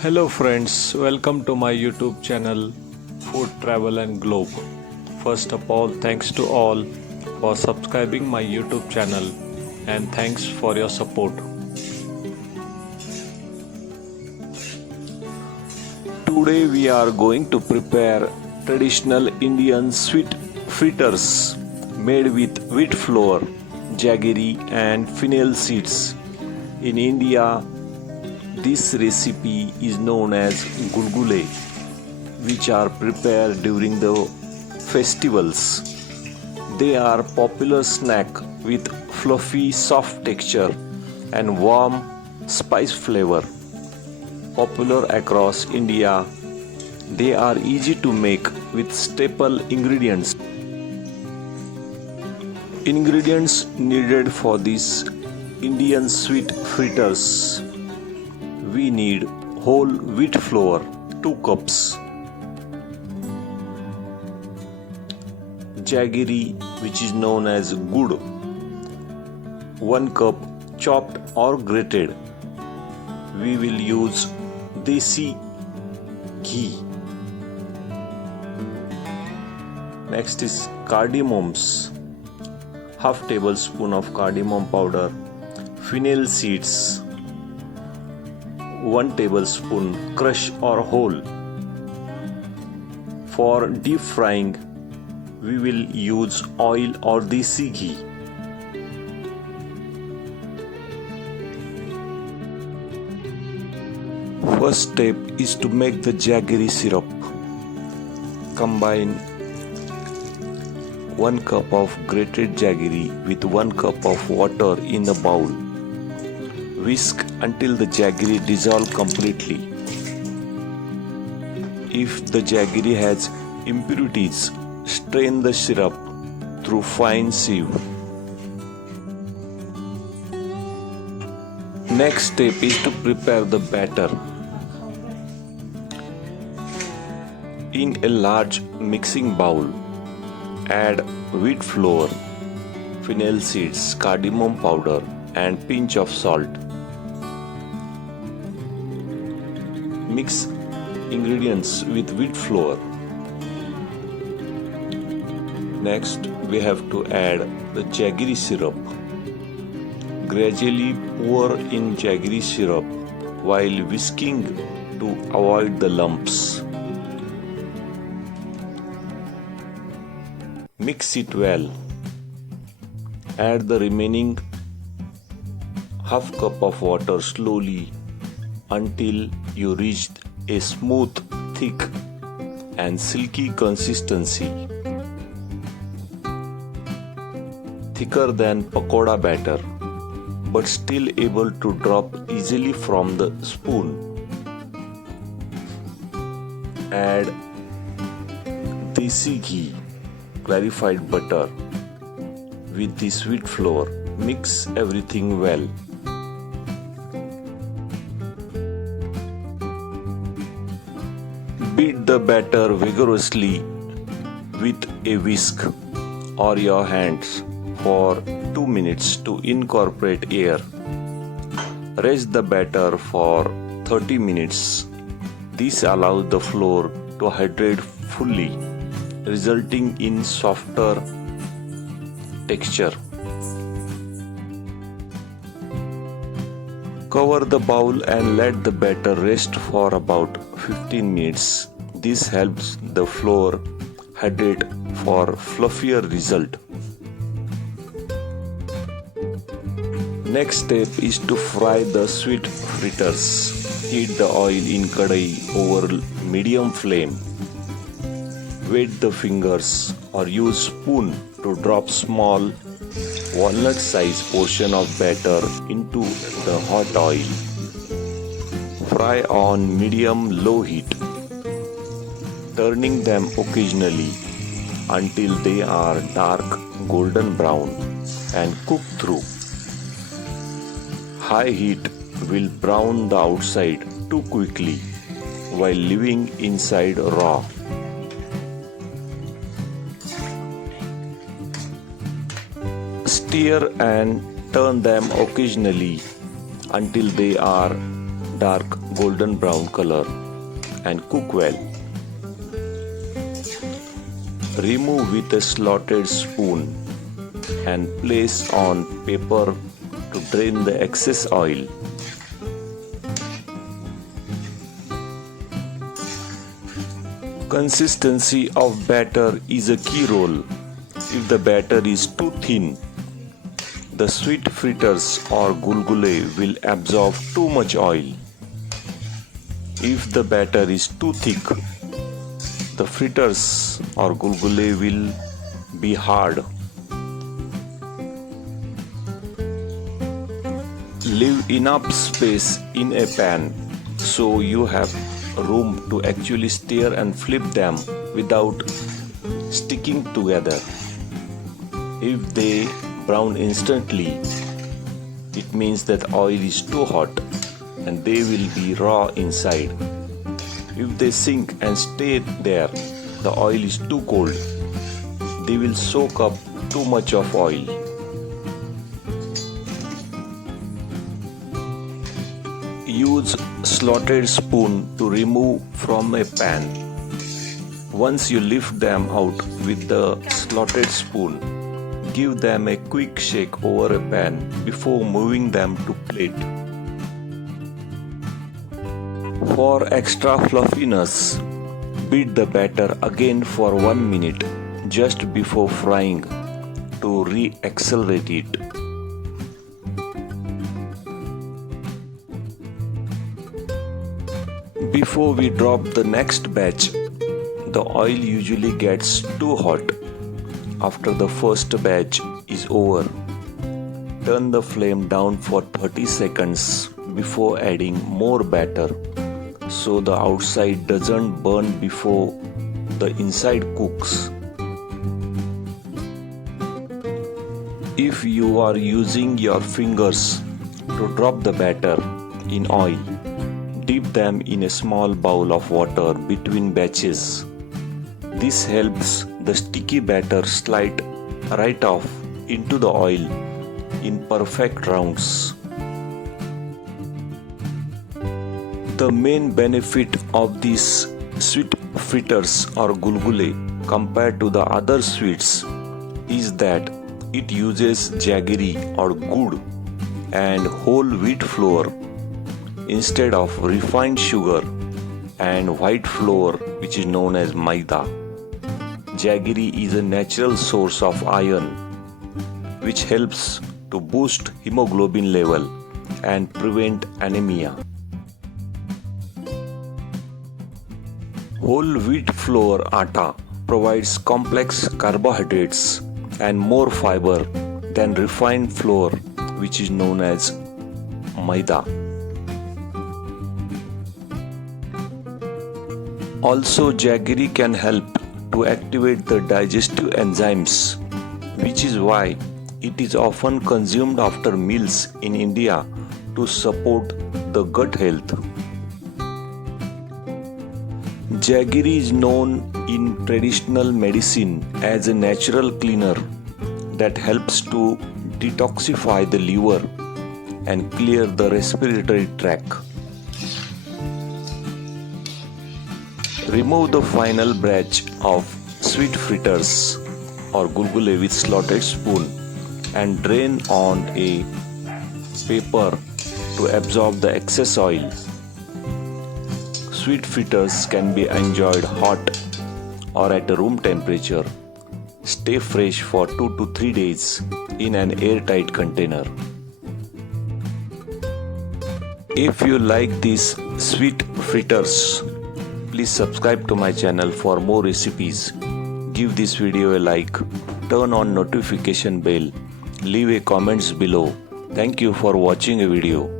Hello friends, welcome to my YouTube channel Food Travel and Globe. First of all, thanks to all for subscribing my YouTube channel and thanks for your support. Today we are going to prepare traditional Indian sweet fritters made with wheat flour, jaggery and fennel seeds. In India, this recipe is known as Gulgule, which are prepared during the festivals. They are popular snack with fluffy soft texture and warm spice flavor. Popular across India, they are easy to make with staple ingredients. Ingredients needed for this Indian sweet fritters. We need whole wheat flour 2 cups, jaggery which is known as gur 1 cup chopped or grated. We will use desi ghee. Next is cardamoms, half tablespoon of cardamom powder, fennel seeds 1 tablespoon crush or whole. For deep frying, we will use oil or desi ghee. First step is to make the jaggery syrup. Combine 1 cup of grated jaggery with 1 cup of water in a bowl. Whisk until the jaggery dissolves completely. If the jaggery has impurities, strain the syrup through fine sieve. Next step is to prepare the batter. In a large mixing bowl, add wheat flour, fennel seeds, cardamom powder and pinch of salt. Mix ingredients with wheat flour. Next, we have to add the jaggery syrup. Gradually pour in jaggery syrup while whisking to avoid the lumps. Mix it well. Add the remaining half cup of water slowly until you reach a smooth, thick and silky consistency, thicker than pakoda batter but still able to drop easily from the spoon. Add desi ghee, clarified butter with the sweet flour. Mix everything well. Beat the batter vigorously with a whisk or your hands for 2 minutes to incorporate air. Rest the batter for 30 minutes. This allows the flour to hydrate fully, resulting in softer texture. Cover the bowl and let the batter rest for about 15 minutes. This helps the flour hydrate for fluffier result. Next step is to fry the sweet fritters. Heat the oil in kadai over medium flame. Wet the fingers or use spoon to drop small walnut-sized portion of batter into the hot oil. Fry on medium-low heat, turning them occasionally until they are dark golden brown and cook through. High heat will brown the outside too quickly while leaving inside raw. Stir and turn them occasionally until they are dark golden brown color and cook well. Remove with a slotted spoon and place on paper to drain the excess oil. Consistency of batter is a key role. If the batter is too thin, the sweet fritters or gulgule will absorb too much oil. If the batter is too thick, the fritters or gulgule will be hard. Leave enough space in a pan so you have room to actually stir and flip them without sticking together. If they brown instantly, it means that oil is too hot and they will be raw inside. If they sink and stay there, the oil is too cold. They will soak up too much of oil. Use slotted spoon to remove from a pan. Once you lift them out with the slotted spoon, give them a quick shake over a pan before moving them to plate. For extra fluffiness, beat the batter again for 1 minute just before frying to re-accelerate it. Before we drop the next batch, the oil usually gets too hot. After the first batch is over, turn the flame down for 30 seconds before adding more batter so the outside doesn't burn before the inside cooks. If you are using your fingers to drop the batter in oil, dip them in a small bowl of water between batches. This helps the sticky batter slide right off into the oil in perfect rounds. The main benefit of these sweet fritters or gulgule compared to the other sweets is that it uses jaggery or gur and whole wheat flour instead of refined sugar and white flour, which is known as maida. Jaggery is a natural source of iron which helps to boost hemoglobin level and prevent anemia. Whole wheat flour atta provides complex carbohydrates and more fiber than refined flour, which is known as maida. Also, jaggery can help to activate the digestive enzymes, which is why it is often consumed after meals in India to support the gut health. Jaggery is known in traditional medicine as a natural cleaner that helps to detoxify the liver and clear the respiratory tract. Remove the final batch of sweet fritters or gulgule with slotted spoon and drain on a paper to absorb the excess oil. Sweet fritters can be enjoyed hot or at room temperature. Stay fresh for 2 to 3 days in an airtight container. If you like these sweet fritters, please subscribe to my channel for more recipes. Give this video a like, turn on notification bell, leave a comments below. Thank you for watching a video.